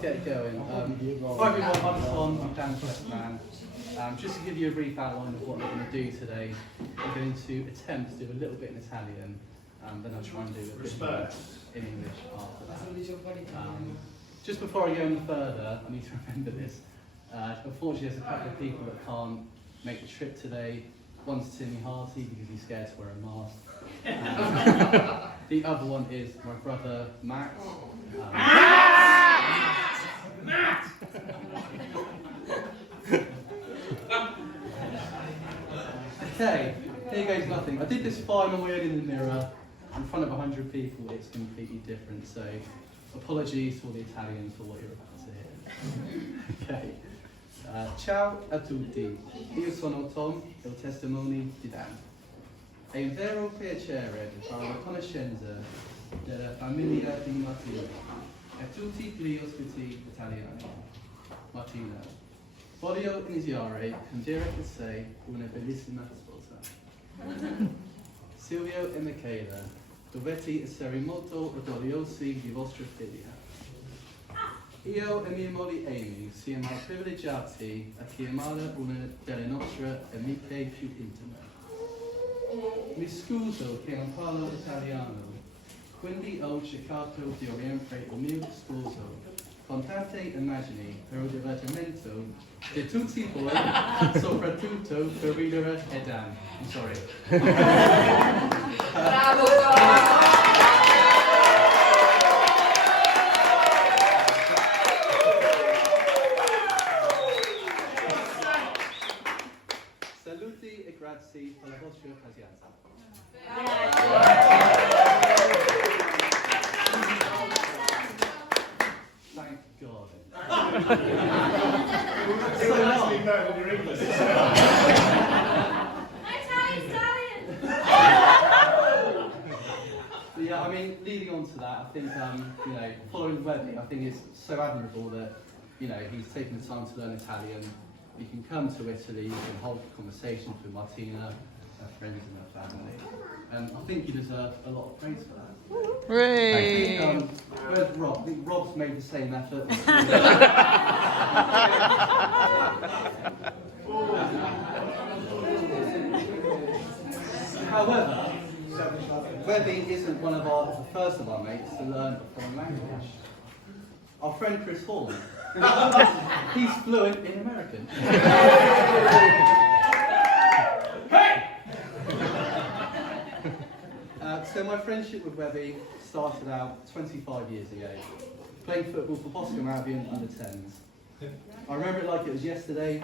get it going. Hi everyone, I'm Tom, I'm Dan's best man. Just to give you a brief outline of what we're going to do today, we're going to attempt to do a little bit in Italian, then I'll try and do a bit more in English after that. Just before I go any further, I need to remember this. Unfortunately, there's a couple of people that can't make the trip today. One's Timmy Harty because he's scared to wear a mask. The other one is my brother Max. Okay, here goes nothing. I did this fine on my own in the mirror. In front of 100 people, it's completely different. So, apologies to all the Italians for what you're about to hear. Okay. Ciao a tutti. Io sono Tom, il testimone di Dan. È un vero piacere fare la conoscenza della famiglia di Martina e tutti gli ospiti italiani. Martina, voglio iniziare con dire che sei una bellissima sposa. Silvio e Michela, dovete essere molto orgogliosi di vostra figlia. Io e mia moglie Amy siamo privilegiati a chiamare una delle nostre amiche più intime. Mi scuso che non parlo italiano, quindi ho cercato di orientare il mio discorso con tante immagini per il divertimento di tutti voi, soprattutto per ridere e Dan. I'm sorry. Bravo! Saluti e grazie per la vostra pazienza. Thank God. Yeah, I mean, leading on to that, I think, following Webby, I think it's so admirable that, he's taken the time to learn Italian. You can come to Italy, you can hold conversations with Martina, her friends and her family. And I think you deserve a lot of praise for that. Hooray! I think, where's Rob? I think Rob's made the same effort. However, Webby isn't one of the first of our mates to learn a foreign language. Our friend Chris Horn. He's fluent in American. So my friendship with Webby started out 25 years ago, playing football for Boscombe Albion under 10s. I remember it like it was yesterday.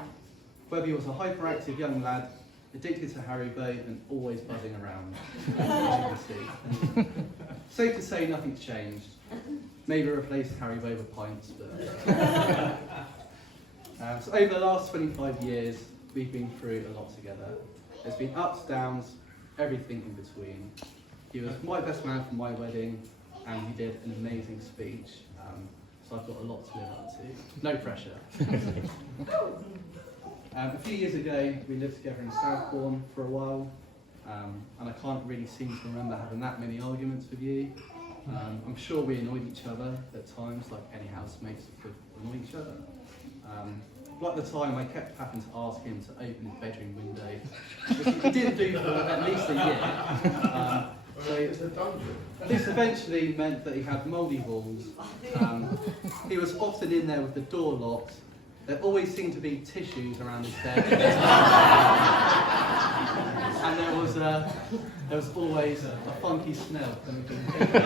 Webby was a hyperactive young lad, addicted to Haribo and always buzzing around, as you can see. Safe to say nothing's changed. Maybe replace Haribo with pints, but... so over the last 25 years, we've been through a lot together. There's been ups, downs, everything in between. He was my best man for my wedding, and he did an amazing speech. So I've got a lot to live up to. No pressure. A few years ago, we lived together in Southbourne for a while, and I can't really seem to remember having that many arguments with you. I'm sure we annoyed each other at times, like any housemates could annoy each other. But at the time, I kept having to ask him to open his bedroom window, which he didn't do for at least a year. So this eventually meant that he had mouldy walls. He was often in there with the door locked. There always seemed to be tissues around his bed. And there was always a funky smell coming from the kitchen.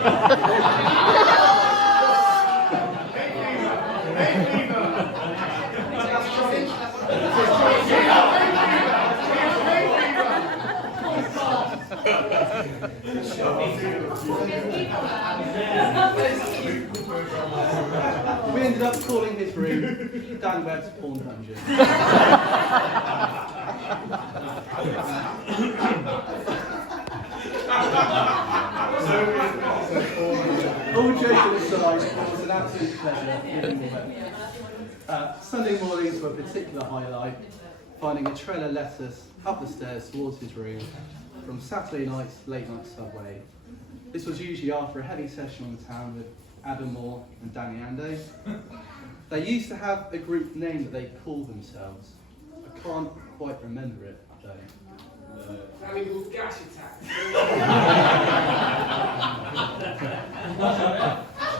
We ended up calling his room Dan Webb's porn dungeon. All joking aside, it was an absolute pleasure living with Webb. Sunday mornings were a particular highlight, finding a trail of lettuce up the stairs towards his room from Saturday night's late night subway. This was usually after a heavy session on the town with Adam Moore and Danny Ando. They used to have a group name that they called themselves. I can't quite remember it though. Valuable gas attack.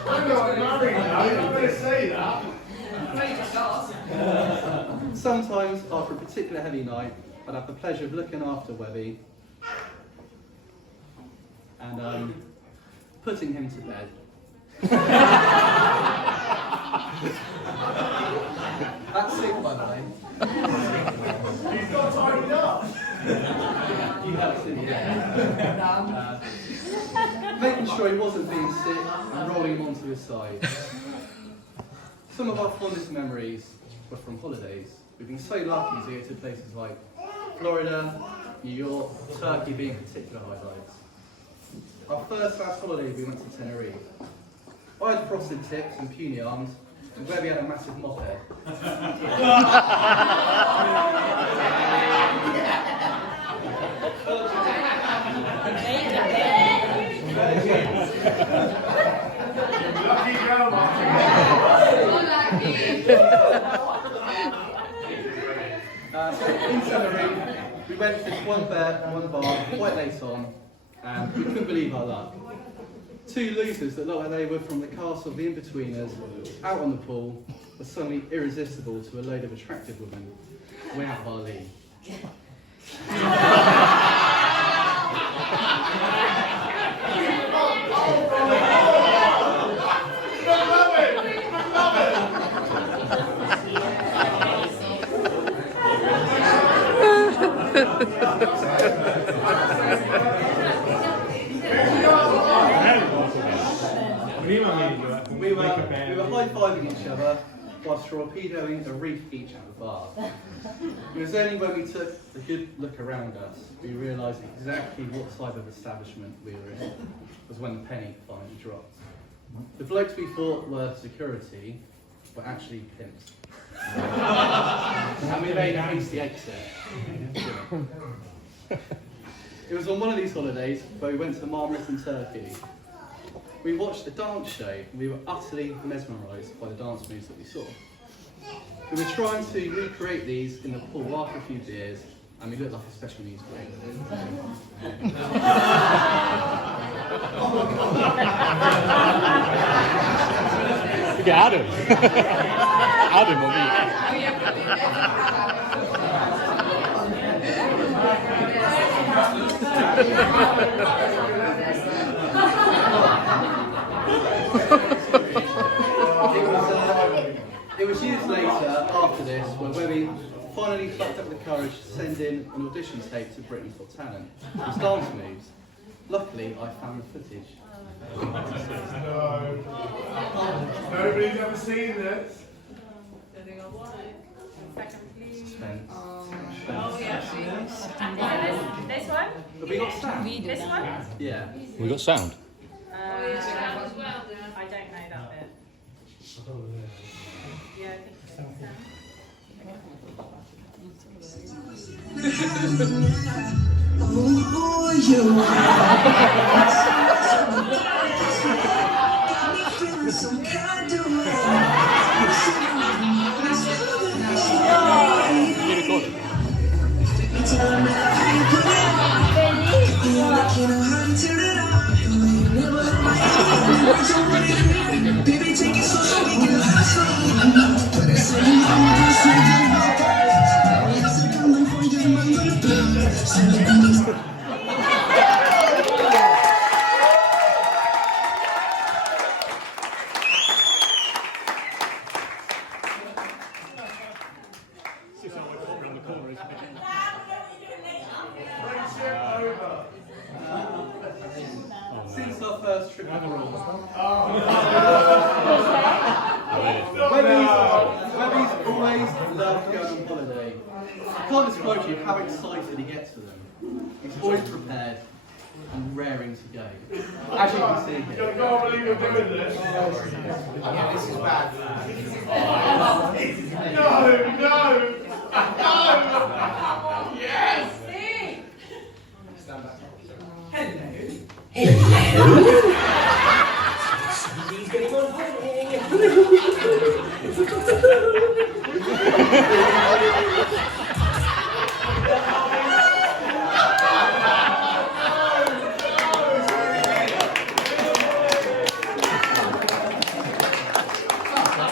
I'm not married now, I'm going to say that. Sometimes, after a particular heavy night, I'd have the pleasure of looking after Webby and putting him to bed. That's sick, by the way. He's not tidied up. You have seen, yeah. Making sure he wasn't being sick and rolling him onto his side. Some of our fondest memories were from holidays. We've been so lucky to go to places like Florida, New York, Turkey being particular highlights. Our first last holiday we went to Tenerife. I had frosted tips and puny arms, and Webby had a massive moped. Lucky girl, Martin. In Tenerife, we went to one bed, one bar, quite late on, and we couldn't believe our luck. Two losers that looked like they were from the castle of the in-betweeners, out on the pool, were suddenly irresistible to a load of attractive women. Way out of our league. We were high-fiving each other whilst torpedoing a reef each at the bar. It was only when we took a good look around us we realised exactly what type of establishment we were in. Was when the penny finally dropped. The blokes we thought were security were actually pimps. And we made a hasty exit. It was on one of these holidays where we went to Marmaris in Turkey. We watched a dance show and we were utterly mesmerised by the dance moves that we saw. We were trying to recreate these in the pool after a few beers, and we looked like a special needs group. Look at Adam. Adam on me. It was years later, after this, where Webby finally plucked up the courage to send in an audition tape to Britain's Got Talent. It was dance moves. Luckily, I found the footage. No. Nobody's ever seen this. Suspense. Oh, yeah. This one? Have we got sound? This one? Yeah. We got sound. I don't know that bit. Yeah, I think it's sound. Baby, take it slow, we can last Since our first trip abroad, Webby's always loved going on holiday. I can't describe to you how excited he gets for them. He's always prepared and raring to go. As you can see here. I can't believe you're doing this. This is bad. No, no, no. Yes. Stand back. Hello. Had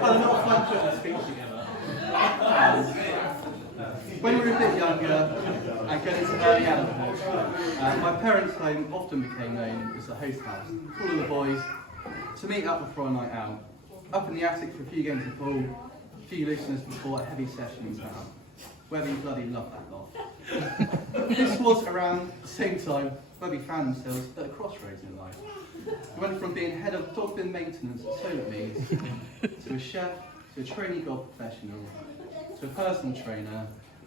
a lot of fun putting a speech together. When we were a bit younger and getting into early adulthood, my parents' home often became known as the host house. All of the boys to meet up before a night out, up in the attic for a few games of pool, a few listeners before a heavy session in town. Webby bloody loved that lot. This was around the same time Webby found themselves at a crossroads in life. They went from being head of dog bin maintenance at toilet meets to a chef, to a trainee golf professional, to a personal trainer,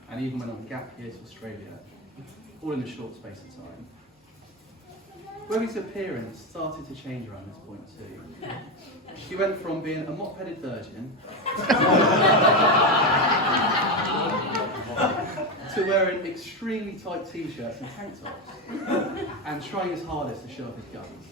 and even went on a gap year to Australia, all in a short space of time. Webby's appearance started to change around this point too. She went from being a mop-headed virgin to wearing extremely tight t-shirts and tank tops, and trying his hardest to show off his guns.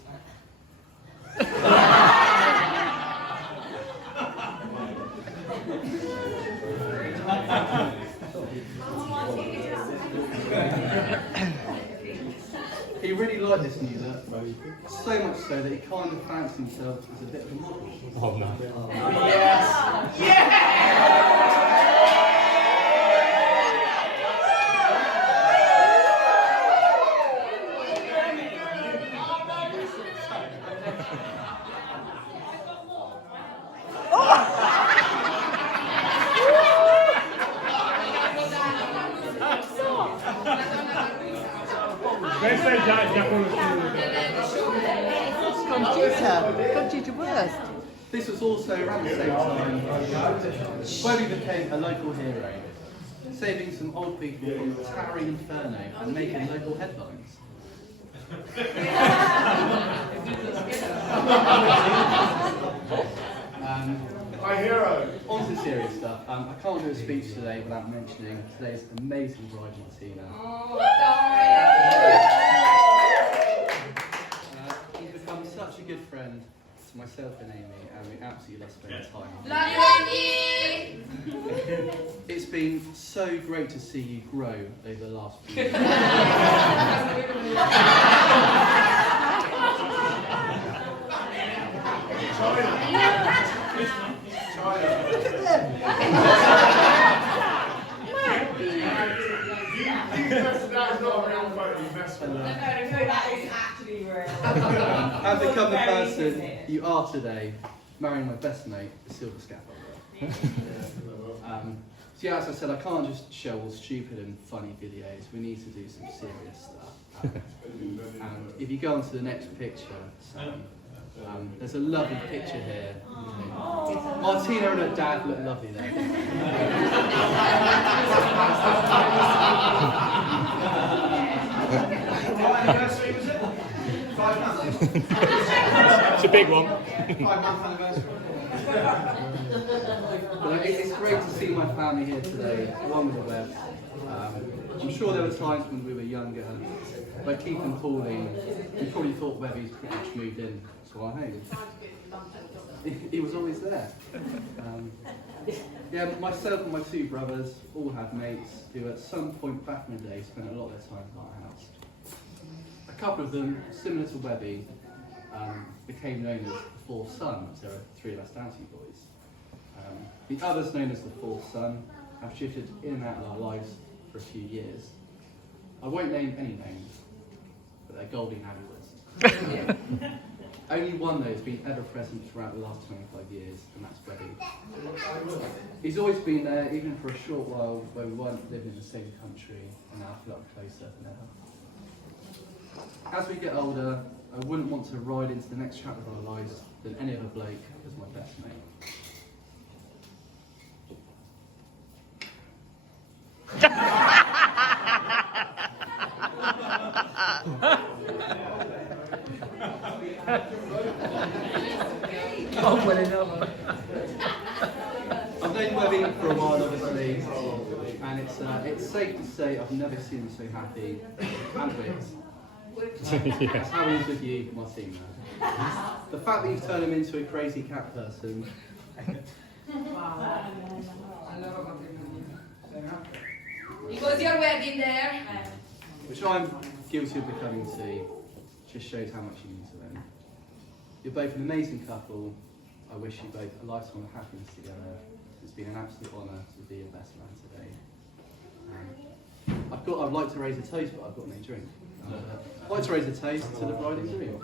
He really liked this new look, so much so that he kind of fancied himself as a bit of a model. Oh no. Yes! Yeah! Questo è già conosciuto. Computer worst. This was also around the same time Webby became a local hero, saving some old people from a towering inferno and making local headlines. My hero. On to serious stuff. I can't do a speech today without mentioning today's amazing bride, Martina. He's become such a good friend to myself and Amy, and we absolutely love spending time with you. It's been so great to see you grow over the last few years. And become the person you are today, marrying my best mate, the silver scaffolder. So yeah, as I said, I can't just show all stupid and funny videos. We need to do some serious stuff. And if you go on to the next picture, there's a lovely picture here. Martina and her dad look lovely there. It's a big one. 5-month anniversary. But it's great to see my family here today, along with the Webbs. I'm sure there were times when we were younger, but Keith and Pauline, we probably thought Webby's pretty much moved in to our home. He was always there. Yeah, myself and my two brothers all had mates who at some point back in the day spent a lot of their time at our house. A couple of them, similar to Webby, became known as the fourth son, as there are three of us Dowsey boys. The others, known as the fourth son, have shifted in and out of our lives for a few years. I won't name any names, but they're Goldie and Abby. Only one though has been ever present throughout the last 25 years, and that's Webby. He's always been there, even for a short while where we weren't living in the same country, and now I feel like closer than ever. As we get older, I wouldn't want to ride into the next chapter of our lives than any other bloke as my best mate. Oh, well enough. I've known Webby for a while, obviously, and it's safe to say I've never seen him so happy and with. That's how he is with you, Martina. The fact that you've turned him into a crazy cat person. Because your wedding there. Which I'm guilty of becoming too. just shows how much you mean to them. You're both an amazing couple. I wish you both a lifetime of happiness together. It's been an absolute honour to be your best man today. I'd like to raise a toast, but I'd like to raise a toast to the bride and groom.